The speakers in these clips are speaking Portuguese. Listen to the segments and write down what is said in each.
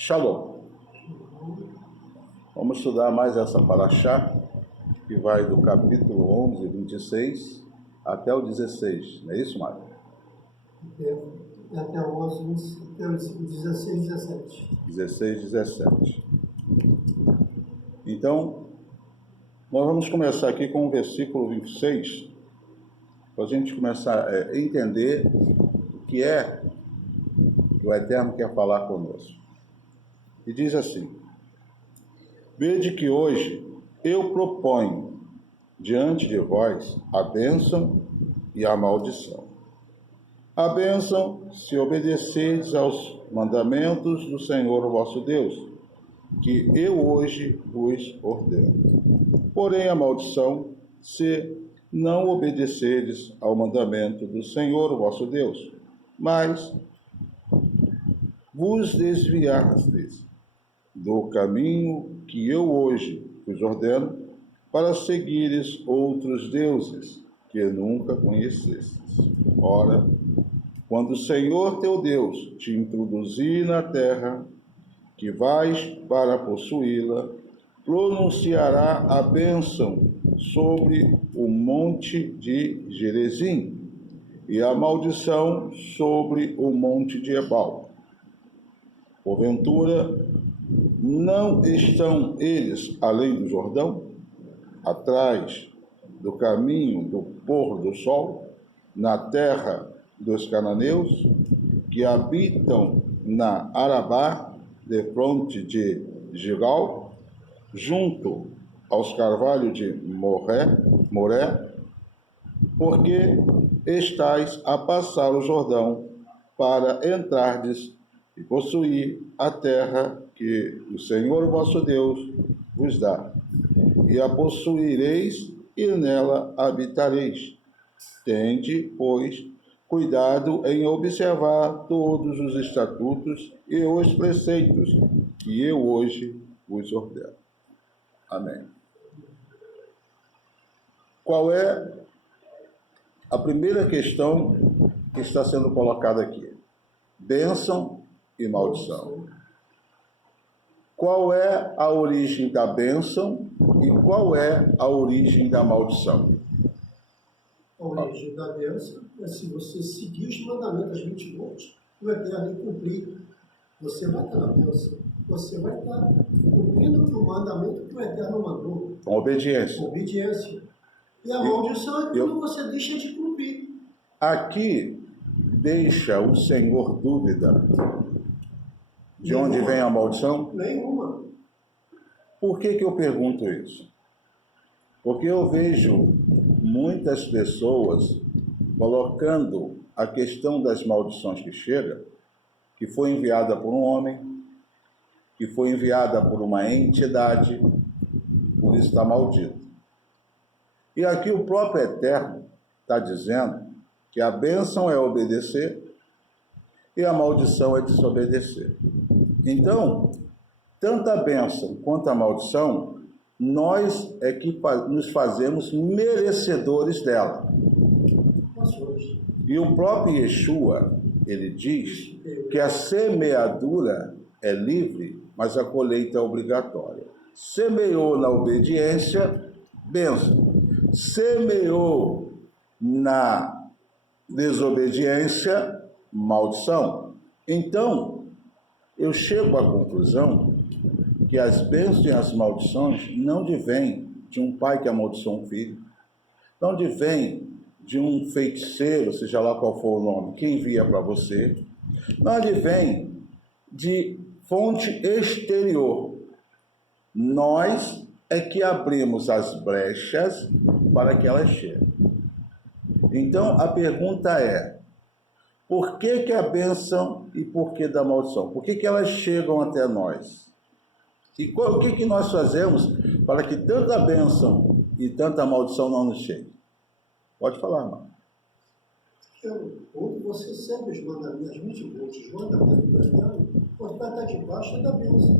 Shalom. Vamos estudar mais essa paraxá, que vai do capítulo 11, 26, até o 16. Não é isso, Mário? Até o 11, até o 16, 17. 16, 17. Então, nós vamos começar aqui com o versículo 26, para a gente começar a entender o que é que o Eterno quer falar conosco. E diz assim: vede que hoje eu proponho diante de vós a bênção e a maldição. A bênção, se obedecerdes aos mandamentos do Senhor vosso Deus, que eu hoje vos ordeno. Porém, a maldição, se não obedecerdes ao mandamento do Senhor vosso Deus, mas vos desviastes do caminho que eu hoje vos ordeno, para seguires outros deuses que nunca conhecestes. Ora, quando o Senhor teu Deus te introduzir na terra que vais para possuí-la, pronunciará a bênção sobre o monte de Gerezim e a maldição sobre o monte de Ebal. Porventura, não estão eles além do Jordão, atrás do caminho do pôr do sol, na terra dos cananeus, que habitam na Arabá, defronte de Gigal, junto aos carvalhos de Moré, porque estais a passar o Jordão para entrardes e possuir a terra que o Senhor vosso Deus vos dá, e a possuireis e nela habitareis. Tende, pois, cuidado em observar todos os estatutos e os preceitos que eu hoje vos ordeno. Amém. Qual é a primeira questão que está sendo colocada aqui? Bênção e maldição. Qual é a origem da bênção e qual é a origem da maldição? A origem da bênção é se você seguir os mandamentos 20 volts, o Eterno cumprir, você vai estar na bênção. Você vai estar cumprindo o mandamento que o Eterno mandou. Com obediência. Obediência. E a maldição é quando você deixa de cumprir. Aqui deixa o Senhor dúvida de onde vem a maldição? Nenhuma. Por que eu pergunto isso? Porque eu vejo muitas pessoas colocando a questão das maldições que chega, que foi enviada por um homem, que foi enviada por uma entidade, por isso está maldito. E aqui o próprio Eterno está dizendo que a bênção é obedecer e a maldição é desobedecer. Então, tanto a bênção quanto a maldição, nós é que nos fazemos merecedores dela. E o próprio Yeshua, ele diz que a semeadura é livre, mas a colheita é obrigatória. Semeou na obediência, bênção. Semeou na desobediência, maldição. Então, eu chego à conclusão que as bênçãos e as maldições não advêm de um pai que amaldiçoou um filho, não advêm de um feiticeiro, seja lá qual for o nome, que envia para você, não advém de fonte exterior. Nós é que abrimos as brechas para que elas cheguem. Então, a pergunta é: por que a bênção e por que da maldição? Por que elas chegam até nós? E o que nós fazemos para que tanta bênção e tanta maldição não nos chegue? Pode falar, mano. Quando você segue os mandamentos, os mandamentos do Eterno, você vai estar debaixo da bênção.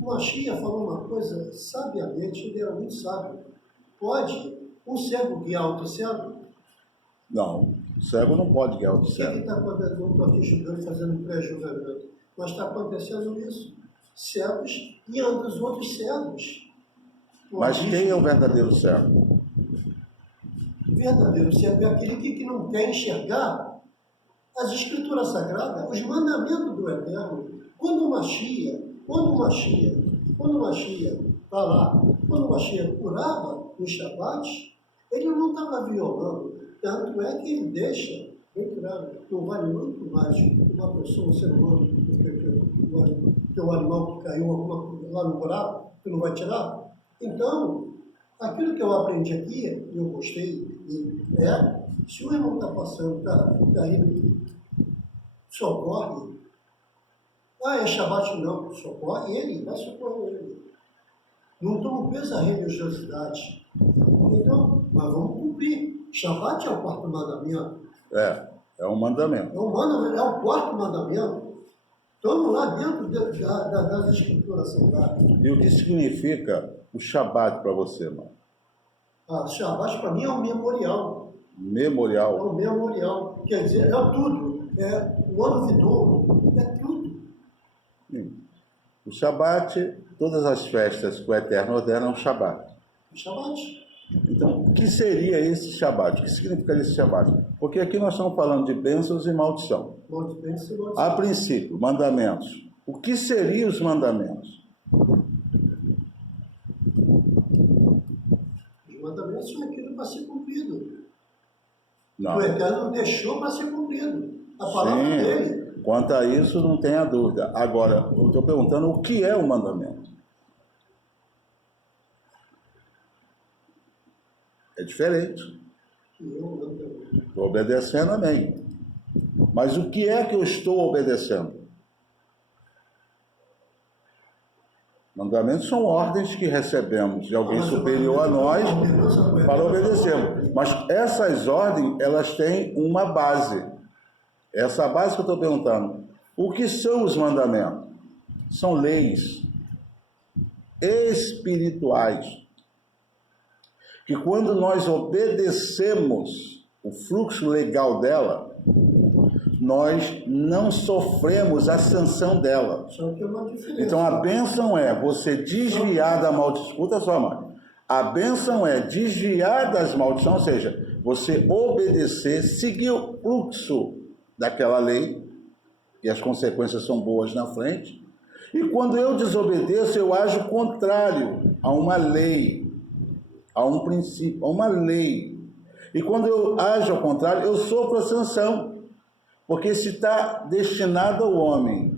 O Machia falou uma coisa sabiamente, ele era muito sábio. Pode um cego guiar outro cego? Não, o cego não pode guiar outro O que cego. está acontecendo? Eu estou aqui julgando, fazendo um pré-julgamento. Mas está acontecendo isso. cegos guiando os outros cegos. Mas quem é o verdadeiro cego? O verdadeiro cego é aquele que não quer enxergar as escrituras sagradas, os mandamentos do Eterno. Quando o Mashiach está lá, quando o Mashiach curava no Shabat, ele não estava violando. Tanto é que ele deixa, bem claro, não vale muito mais uma pessoa, um ser humano, do que o animal que caiu lá no buraco, que não vai tirar. Então, aquilo que eu aprendi aqui, e eu gostei, se o irmão está passando, está indo, socorre. É Shabat não, socorre ele, vai socorrer ele. Não toma peso a religiosidade. Então, mas vamos cumprir. Shabat é o quarto mandamento. É um mandamento. É o quarto mandamento. Estamos lá dentro das escrituras sagradas. E o que significa o Shabat para você, mano? Shabat para mim é um memorial. Memorial? É um memorial. Quer dizer, é tudo. É o ano vidouro. É tudo. Sim. O Shabat, todas as festas que o Eterno ordena é um Shabat. Shabat. Então, o que seria esse Shabat? O que significa esse Shabat? Porque aqui nós estamos falando de bênçãos e maldição. A princípio, mandamentos. O que seriam os mandamentos? Os mandamentos são aquilo para ser cumprido. Não. O Eterno deixou para ser cumprido. A palavra dele. Quanto a isso, não tenha dúvida. Agora, eu estou perguntando o que é o mandamento. É diferente. Estou obedecendo, amém. Mas o que é que eu estou obedecendo? Mandamentos são ordens que recebemos de alguém superior a nós para obedecermos. Mas essas ordens, elas têm uma base. Essa base que eu estou perguntando. O que são os mandamentos? São leis espirituais. Que quando nós obedecemos o fluxo legal dela, nós não sofremos a sanção dela. Então a bênção é você desviar da maldição. Escuta só, mãe. A bênção é desviar das maldições, ou seja, você obedecer, seguir o fluxo daquela lei, e as consequências são boas na frente. E quando eu desobedeço, eu ajo contrário a uma lei, a um princípio, a uma lei. E quando eu ajo ao contrário, eu sofro a sanção. Porque se está destinado ao homem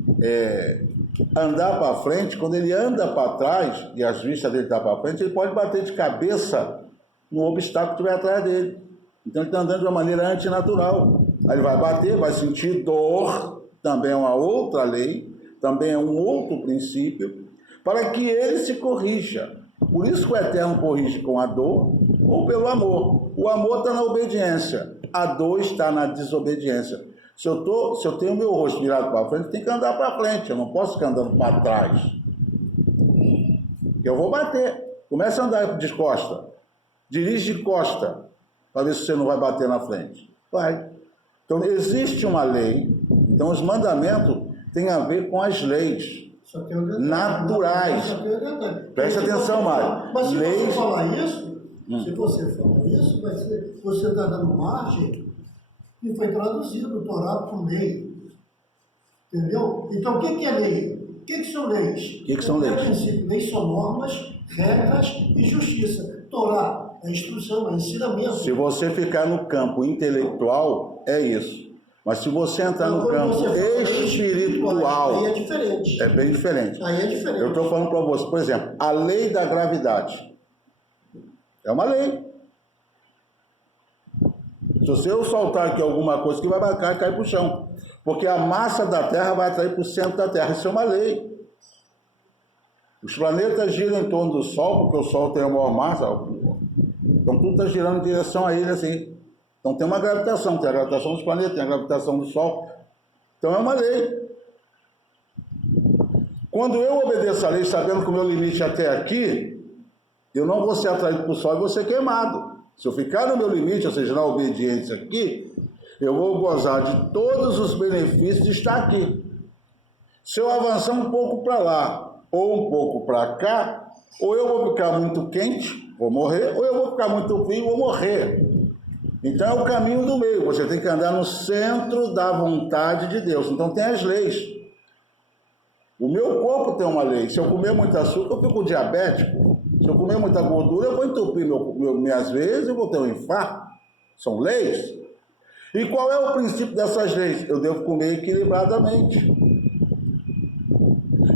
andar para frente, quando ele anda para trás, e as vistas dele estão para frente, ele pode bater de cabeça no obstáculo que estiver atrás dele. Então ele está andando de uma maneira antinatural. Aí ele vai bater, vai sentir dor, também é uma outra lei, também é um outro princípio, para que ele se corrija. Por isso que o Eterno corrige com a dor ou pelo amor. O amor está na obediência, a dor está na desobediência. Se eu tenho meu rosto virado para frente, tem que andar para frente, eu não posso ficar andando para trás. Eu vou bater. Começa a andar de costa. Dirige de costa, para ver se você não vai bater na frente. Vai. Então, existe uma lei. Então, os mandamentos têm a ver com as leis naturais. Preste atenção, Mário. Mas se você falar isso, você está dando margem e foi traduzido o Torá por lei. Entendeu? Então, o que é lei? O que são leis? O que são leis? Princípio, leis são normas, regras e justiça. Torá é instrução, é ensinamento. Se você ficar no campo intelectual, é isso. Mas se você entrar no campo espiritual, aí é diferente. É bem diferente. Aí é diferente. Eu estou falando para você, por exemplo, a lei da gravidade. É uma lei. Se eu soltar aqui alguma coisa que vai cair para o chão. Porque a massa da Terra vai atrair para o centro da Terra. Isso é uma lei. Os planetas giram em torno do Sol, porque o Sol tem a maior massa. Então tudo está girando em direção a ele assim. Então tem uma gravitação. Tem a gravitação dos planetas, tem a gravitação do Sol. Então é uma lei. Quando eu obedeço a lei, sabendo que o meu limite é até aqui, eu não vou ser atraído para o Sol e vou ser queimado. Se eu ficar no meu limite, ou seja, na obediência aqui, eu vou gozar de todos os benefícios de estar aqui. Se eu avançar um pouco para lá ou um pouco para cá, ou eu vou ficar muito quente, vou morrer, ou eu vou ficar muito frio, vou morrer. Então é o caminho do meio, você tem que andar no centro da vontade de Deus. Então tem as leis. O meu corpo tem uma lei. Se eu comer muito açúcar, eu fico diabético. Se eu comer muita gordura, eu vou entupir minhas veias e eu vou ter um infarto. São leis. E qual é o princípio dessas leis? Eu devo comer equilibradamente.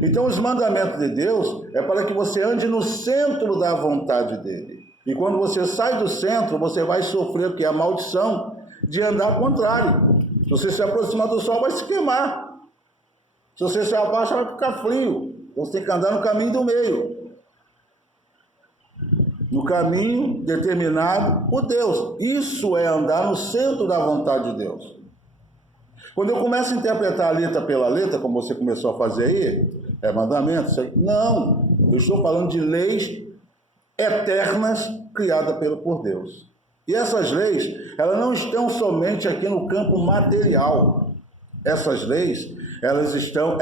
Então os mandamentos de Deus é para que você ande no centro da vontade dele. E quando você sai do centro, você vai sofrer o que? A maldição de andar contrário. Se você se aproximar do sol, vai se queimar. Se você se abaixa, vai ficar frio. Então você tem que andar no caminho do meio. No caminho determinado por Deus. Isso é andar no centro da vontade de Deus. Quando eu começo a interpretar a letra pela letra, como você começou a fazer aí, é mandamento, isso aí. Não, eu estou falando de leis eternas criadas por Deus. E essas leis, elas não estão somente aqui no campo material. Essas leis, elas estão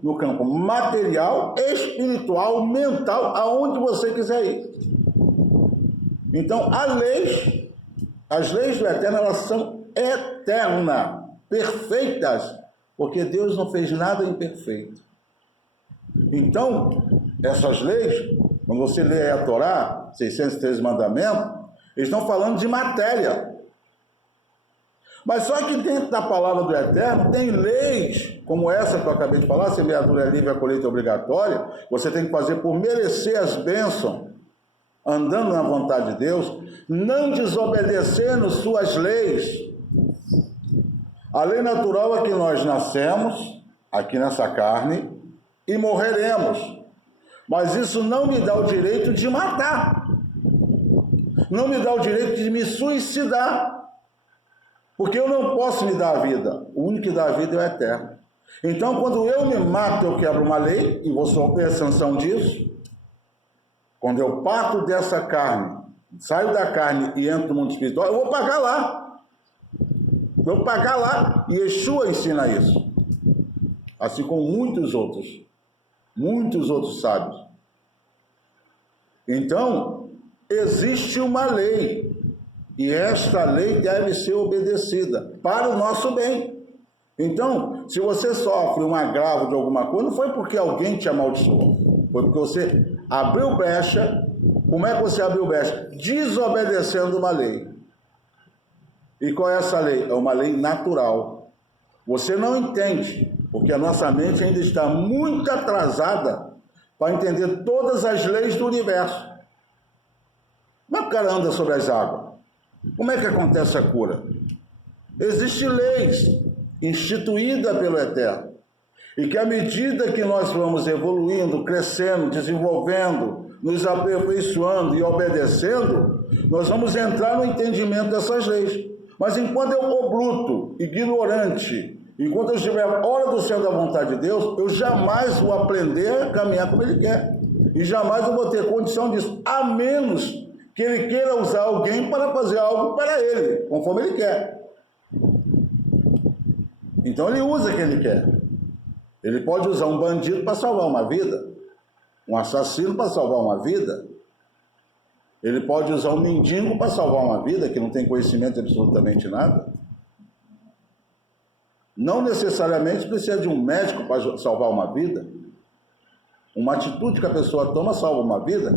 no campo material, espiritual, mental, aonde você quiser ir. Então, as leis do Eterno, elas são eternas, perfeitas, porque Deus não fez nada imperfeito. Então, essas leis, quando você lê a Torá, 613 mandamentos, eles estão falando de matéria. Mas só que dentro da palavra do Eterno tem leis, como essa que eu acabei de falar, semeadura é livre, a colheita é obrigatória, você tem que fazer por merecer as bênçãos, andando na vontade de Deus, não desobedecendo suas leis. A lei natural é que nós nascemos, aqui nessa carne, e morreremos. Mas isso não me dá o direito de matar. Não me dá o direito de me suicidar. Porque eu não posso me dar a vida. O único que dá a vida é o Eterno. Então, quando eu me mato, eu quebro uma lei, e vou sofrer a sanção disso. Quando eu parto dessa carne, saio da carne e entro no mundo espiritual, eu vou pagar lá. Vou pagar lá. E Yeshua ensina isso. Assim como muitos outros sábios. Então, existe uma lei. E esta lei deve ser obedecida para o nosso bem. Então, se você sofre um agravo de alguma coisa, não foi porque alguém te amaldiçoou. Foi porque você abriu brecha. Como é que você abriu brecha? Desobedecendo uma lei. E qual é essa lei? É uma lei natural. Você não entende, porque a nossa mente ainda está muito atrasada para entender todas as leis do universo. Como é que o cara anda sobre as águas? Como é que acontece a cura? Existem leis instituídas pelo Eterno. E que à medida que nós vamos evoluindo, crescendo, desenvolvendo, nos aperfeiçoando e obedecendo, nós vamos entrar no entendimento dessas leis. Mas enquanto eu for bruto, ignorante, enquanto eu estiver fora do céu da vontade de Deus, eu jamais vou aprender a caminhar como Ele quer. E jamais eu vou ter condição disso, a menos que Ele queira usar alguém para fazer algo para Ele, conforme Ele quer. Então Ele usa quem Ele quer. Ele pode usar um bandido para salvar uma vida, um assassino para salvar uma vida. Ele pode usar um mendigo para salvar uma vida, que não tem conhecimento de absolutamente nada. Não necessariamente precisa de um médico para salvar uma vida. Uma atitude que a pessoa toma salva uma vida.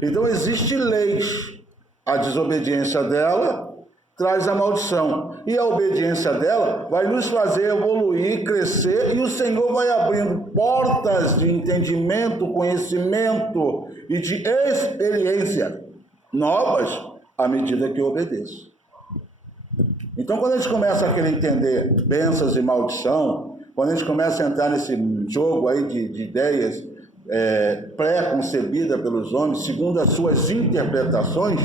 Então, existem leis. A desobediência dela traz a maldição. E a obediência dela vai nos fazer evoluir, crescer, e o Senhor vai abrindo portas de entendimento, conhecimento e de experiência novas à medida que eu obedeço. Então, quando a gente começa a querer entender bênçãos e maldição, quando a gente começa a entrar nesse jogo aí de ideias pré-concebidas pelos homens, segundo as suas interpretações,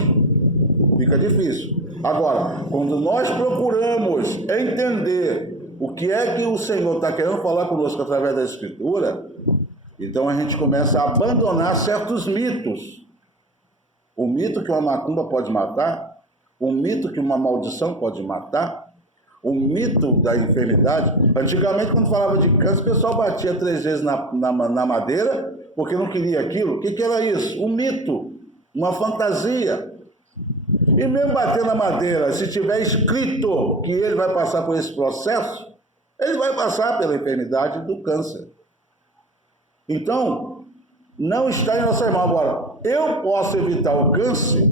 fica difícil. Agora, quando nós procuramos entender o que é que o Senhor está querendo falar conosco através da Escritura, então a gente começa a abandonar certos mitos. O mito que uma macumba pode matar, o mito que uma maldição pode matar, o mito da enfermidade. Antigamente, quando falava de câncer, o pessoal batia 3 vezes na madeira, porque não queria aquilo. O que era isso? Um mito, uma fantasia. E mesmo bater na madeira, se tiver escrito que ele vai passar por esse processo, ele vai passar pela enfermidade do câncer. Então, não está em nossas mãos. Agora, eu posso evitar o câncer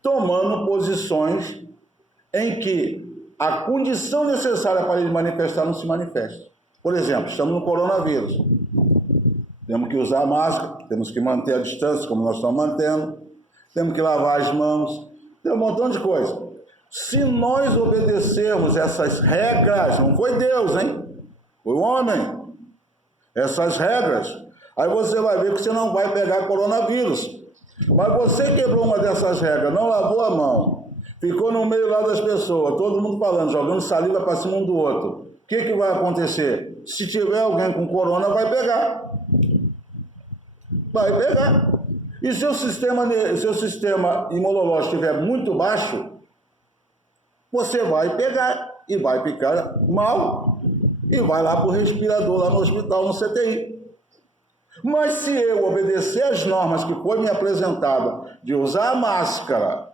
tomando posições em que a condição necessária para ele manifestar não se manifesta. Por exemplo, estamos no coronavírus. Temos que usar a máscara, temos que manter a distância, como nós estamos mantendo, temos que lavar as mãos, tem um montão de coisa. Se nós obedecermos essas regras, não foi Deus, hein? Foi o homem. Essas regras, aí você vai ver que você não vai pegar coronavírus. Mas você quebrou uma dessas regras, não lavou a mão, ficou no meio lá das pessoas, todo mundo falando, jogando saliva para cima um do outro. O que vai acontecer? Se tiver alguém com corona, vai pegar. Vai pegar. E seu sistema imunológico estiver muito baixo, você vai pegar e vai ficar mal e vai lá para o respirador, lá no hospital, no CTI. Mas se eu obedecer às normas que foi me apresentada, de usar a máscara,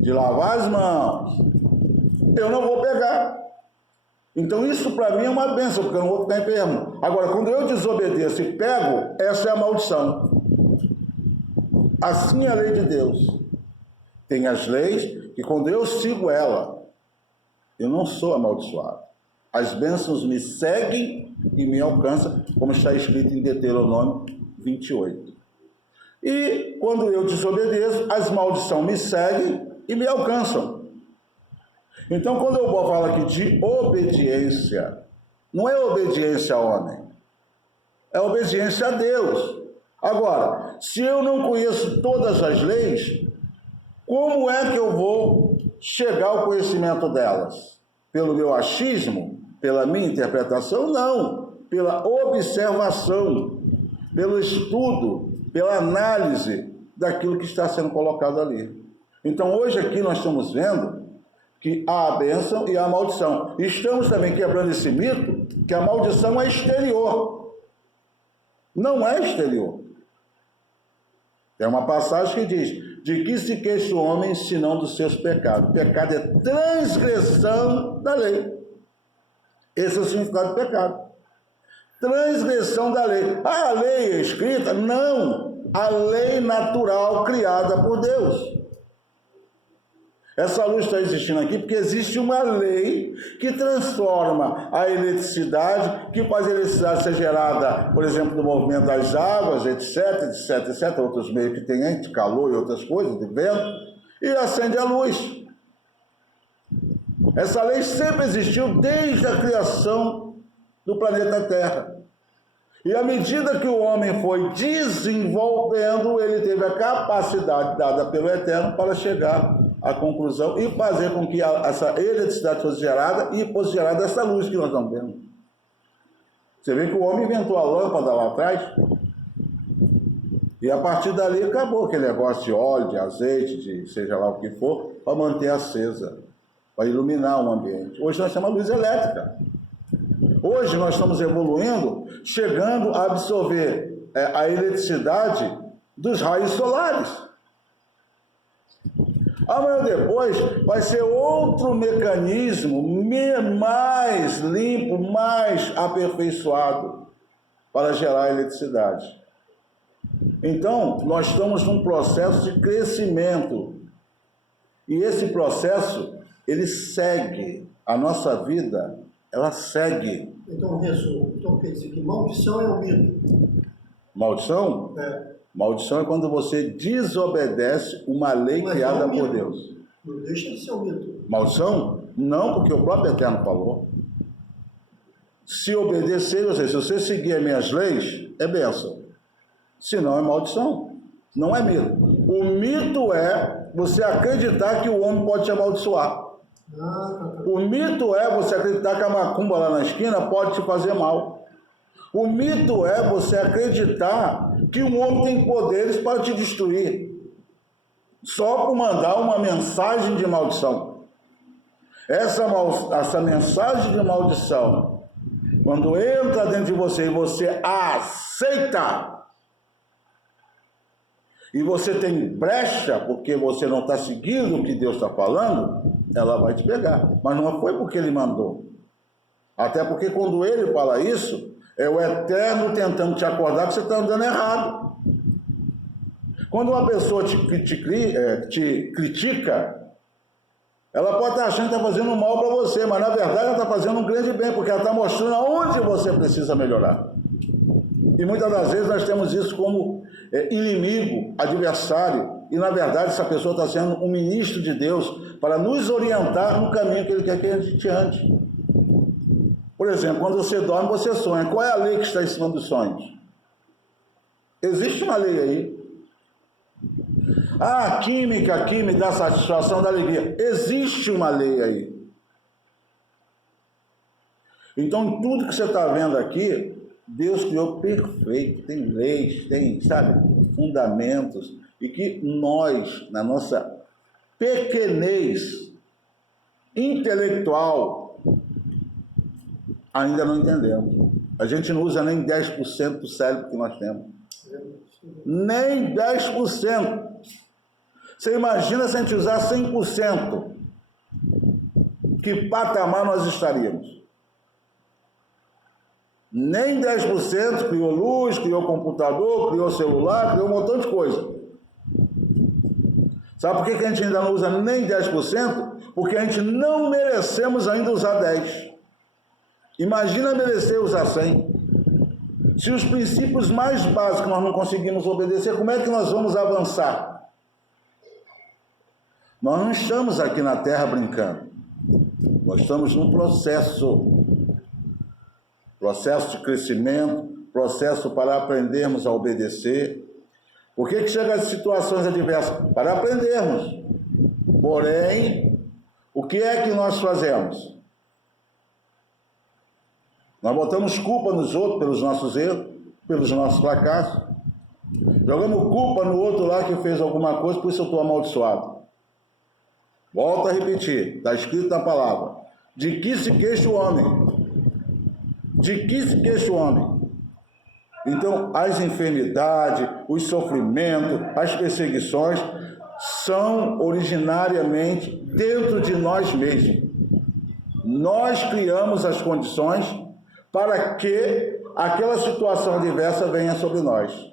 de lavar as mãos, eu não vou pegar. Então isso para mim é uma bênção, porque eu não vou ficar enfermo. Agora, quando eu desobedeço e pego, essa é a maldição. Assim é a lei de Deus. Tem as leis que quando eu sigo ela, eu não sou amaldiçoado. As bênçãos me seguem e me alcançam, como está escrito em Deuteronômio 28. E quando eu desobedeço, as maldições me seguem e me alcançam. Então, quando eu vou falar aqui de obediência, não é obediência ao homem, é obediência a Deus. Agora, se eu não conheço todas as leis, como é que eu vou chegar ao conhecimento delas? Pelo meu achismo? Pela minha interpretação? Não. Pela observação, pelo estudo, pela análise daquilo que está sendo colocado ali. Então, hoje aqui nós estamos vendo que há a bênção e há a maldição. Estamos também quebrando esse mito que a maldição é exterior. Não é exterior. Tem uma passagem que diz: de que se queixa o homem, senão dos seus pecados? Pecado é transgressão da lei. Esse é o significado do pecado. Transgressão da lei. A lei é escrita? Não. A lei natural criada por Deus. Essa luz está existindo aqui porque existe uma lei que transforma a eletricidade, que faz a eletricidade ser gerada, por exemplo, do movimento das águas, etc, outros meios que tem, de calor e outras coisas, de vento, e acende a luz. Essa lei sempre existiu desde a criação do planeta Terra. E à medida que o homem foi desenvolvendo, ele teve a capacidade dada pelo Eterno para chegar à conclusão e fazer com que essa eletricidade fosse gerada e fosse gerada essa luz que nós estamos vendo. Você vê que o homem inventou a lâmpada lá atrás e a partir dali acabou aquele negócio de óleo, de azeite, de seja lá o que for, para manter acesa, para iluminar o ambiente. Hoje nós temos a luz elétrica. Hoje nós estamos evoluindo, chegando a absorver a eletricidade dos raios solares. Amanhã depois vai ser outro mecanismo mais limpo, mais aperfeiçoado para gerar eletricidade. Então, nós estamos num processo de crescimento. E esse processo, ele segue a nossa vida, ela segue. Então, resumo. Então, quer dizer que maldição é um mito. Maldição? É. Maldição é quando você desobedece uma lei criada por Deus. Não deixa de ser um mito. Maldição? Não, porque o próprio Eterno falou. Se obedecer, ou seja, se você seguir as minhas leis, é bênção. Se não, é maldição. Não é mito. O mito é você acreditar que o homem pode te amaldiçoar. O mito é você acreditar que a macumba lá na esquina pode te fazer mal. O mito é você acreditar que um homem tem poderes para te destruir, só por mandar uma mensagem de maldição. Essa mensagem de maldição, quando entra dentro de você e você a aceita, e você tem brecha, porque você não está seguindo o que Deus está falando, ela vai te pegar. Mas não foi porque Ele mandou. Até porque quando Ele fala isso, é o Eterno tentando te acordar que você está andando errado. Quando uma pessoa te critica, ela pode estar achando que está fazendo mal para você, mas na verdade ela está fazendo um grande bem, porque ela está mostrando aonde você precisa melhorar. E muitas das vezes nós temos isso como inimigo, adversário, e na verdade essa pessoa está sendo um ministro de Deus para nos orientar no caminho que Ele quer que a gente ande. Por exemplo, quando você dorme, você sonha. Qual é a lei que está em cima dos sonhos? Existe uma lei aí. A química aqui me dá satisfação, dá alegria. Existe uma lei aí. Então, tudo que você está vendo aqui, Deus criou perfeito. Tem leis, tem, fundamentos. E que nós, na nossa pequenez intelectual, ainda não entendemos. A gente não usa nem 10% do cérebro que nós temos. Nem 10%. Você imagina se a gente usar 100%? Que patamar nós estaríamos? Nem 10% criou luz, criou computador, criou celular, criou um montão de coisa. Sabe por que a gente ainda não usa nem 10%? Porque a gente não merecemos ainda usar 10%. Imagina merecer usar 100%. Se os princípios mais básicos nós não conseguimos obedecer, como é que nós vamos avançar? Nós não estamos aqui na Terra brincando. Nós estamos num processo de crescimento, processo para aprendermos a obedecer. Por que chega a situações adversas? Para aprendermos. Porém, o que é que nós fazemos? Nós botamos culpa nos outros pelos nossos erros, pelos nossos fracassos. Jogamos culpa no outro lá que fez alguma coisa, por isso eu estou amaldiçoado. Volto a repetir, está escrito na palavra. De que se queixa o homem? De que se queixa o homem? Então, as enfermidades, os sofrimentos, as perseguições são originariamente dentro de nós mesmos. Nós criamos as condições para que aquela situação adversa venha sobre nós.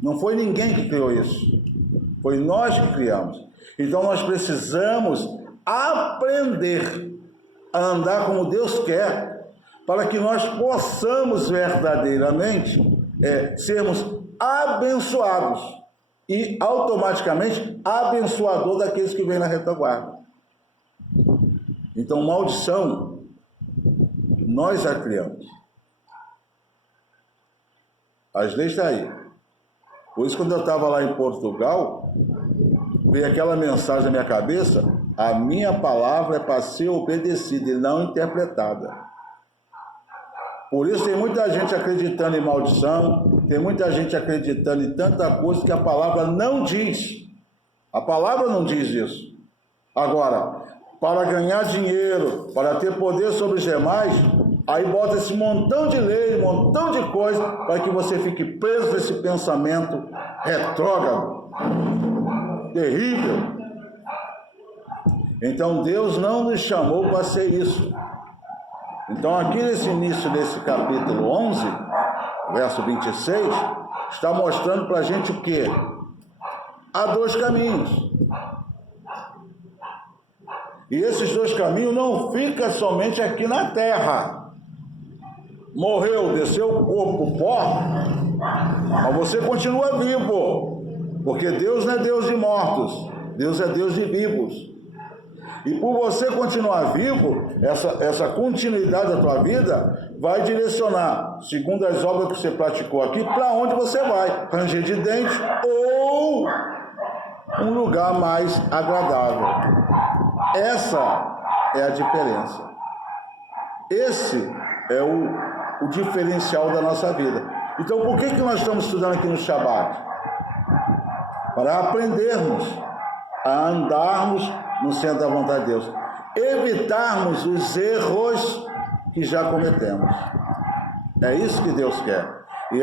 Não foi ninguém que criou isso. Foi nós que criamos. Então nós precisamos aprender a andar como Deus quer, para que nós possamos verdadeiramente sermos abençoados e automaticamente abençoador daqueles que vêm na retaguarda. Então, maldição, nós a criamos. As leis estão aí. Por isso, quando eu estava lá em Portugal, veio aquela mensagem na minha cabeça: a minha palavra é para ser obedecida e não interpretada. Por isso tem muita gente acreditando em maldição, tem muita gente acreditando em tanta coisa que a palavra não diz. A palavra não diz isso. Agora, para ganhar dinheiro, para ter poder sobre os demais, aí bota esse montão de lei, um montão de coisa, para que você fique preso nesse pensamento retrógrado, terrível. Então Deus não nos chamou para ser isso. Então aqui nesse início desse capítulo 11, verso 26, está mostrando para a gente o quê? Há dois caminhos. E esses dois caminhos não ficam somente aqui na terra. Morreu, desceu o corpo, pó, mas você continua vivo. Porque Deus não é Deus de mortos, Deus é Deus de vivos. E por você continuar vivo, essa continuidade da tua vida vai direcionar, segundo as obras que você praticou aqui, para onde você vai. Ranger de dentes ou um lugar mais agradável. Essa é a diferença. Esse é o diferencial da nossa vida. Então, por que nós estamos estudando aqui no Shabat? Para aprendermos a andarmos no centro da vontade de Deus. evitarmos os erros que já cometemos. É isso que Deus quer. E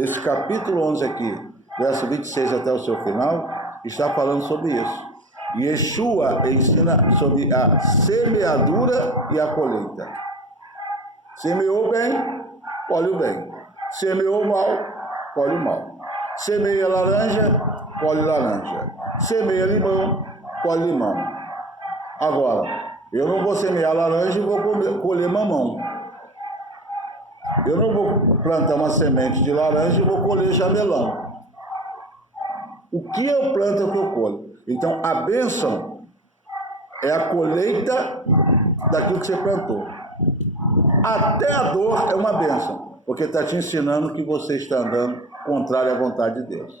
esse capítulo 11 aqui, verso 26 até o seu final, está falando sobre isso. E Yeshua ensina sobre a semeadura e a colheita. Semeou bem, colhe o bem. Semeou mal, colhe o mal. Semeia laranja, colhe laranja. Semeia limão, colhe limão. Agora, eu não vou semear laranja e vou colher mamão. Eu não vou plantar uma semente de laranja e vou colher jamelão. O que eu planto é o que eu colho. Então, a bênção é a colheita daquilo que você plantou. Até a dor é uma bênção, porque está te ensinando que você está andando contrário à vontade de Deus.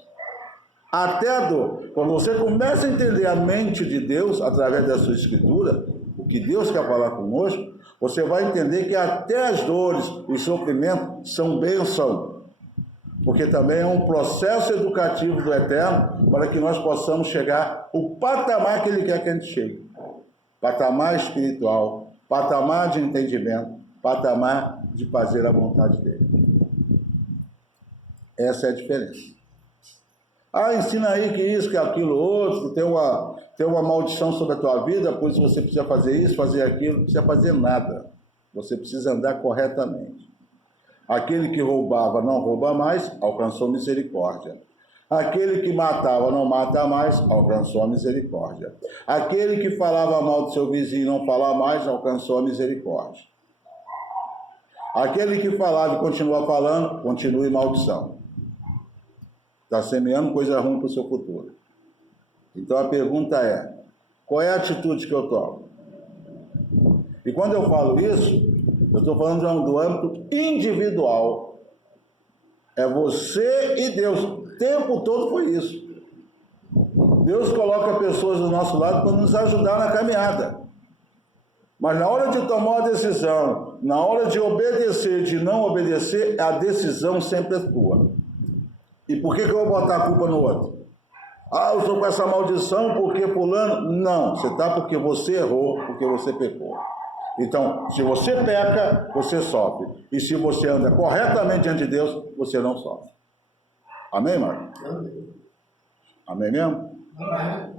Até a dor. Quando você começa a entender a mente de Deus, através da sua escritura, o que Deus quer falar conosco, você vai entender que até as dores e sofrimentos são bênção. Porque também é um processo educativo do Eterno para que nós possamos chegar ao patamar que Ele quer que a gente chegue. Patamar espiritual, patamar de entendimento, patamar de fazer a vontade dEle. Essa é a diferença. Ensina aí que isso, que aquilo, outro, tem uma maldição sobre a tua vida, por isso você precisa fazer isso, fazer aquilo, não precisa fazer nada. Você precisa andar corretamente. Aquele que roubava não rouba mais, alcançou misericórdia. Aquele que matava não mata mais, alcançou a misericórdia. Aquele que falava mal do seu vizinho não fala mais, alcançou a misericórdia. Aquele que falava e continua falando, continua em maldição. Está semeando coisa ruim para o seu futuro. Então a pergunta é, qual é a atitude que eu tomo? E quando eu falo isso, eu estou falando do âmbito individual. É você e Deus. O tempo todo foi isso. Deus coloca pessoas do nosso lado para nos ajudar na caminhada. Mas na hora de tomar uma decisão, na hora de obedecer, de não obedecer, a decisão sempre é tua. E por que eu vou botar a culpa no outro? Eu estou com essa maldição porque fulano... Não, você está porque você errou, porque você pecou. Então, se você peca, você sofre. E se você anda corretamente diante de Deus, você não sofre. Amém, Marcos? Amém. Amém mesmo? Amém.